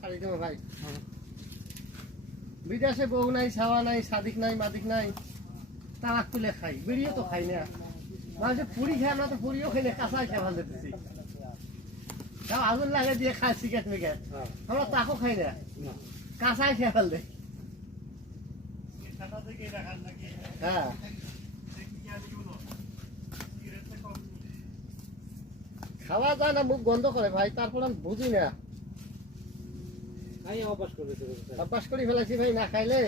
ছাড়ি দেবো ভাই। বিদেশে বউ নাই, ছাওয়া নাই, সাদিক নাই, মাদিক নাই, তালাক তুলে খাই, বিড়িও তো খাই না। মানুষের পুরি খাই, আমরা তো পুরিও খাই না, কাঁচাই খেয়ে ভালো দিচ্ছি। তাও আগুন লাগে দিয়ে খাই সিগারেট মিগারেট, আমরা তাকও খাই না, কাঁচাই খেয়ে ফেল দেয়। হ্যাঁ খাওয়া যায় না, মুখ গন্ধ করে ভাই, তারপর আমি বুঝি না। অভ্যাস করি ফেলাইছি ভাই, না খাইলে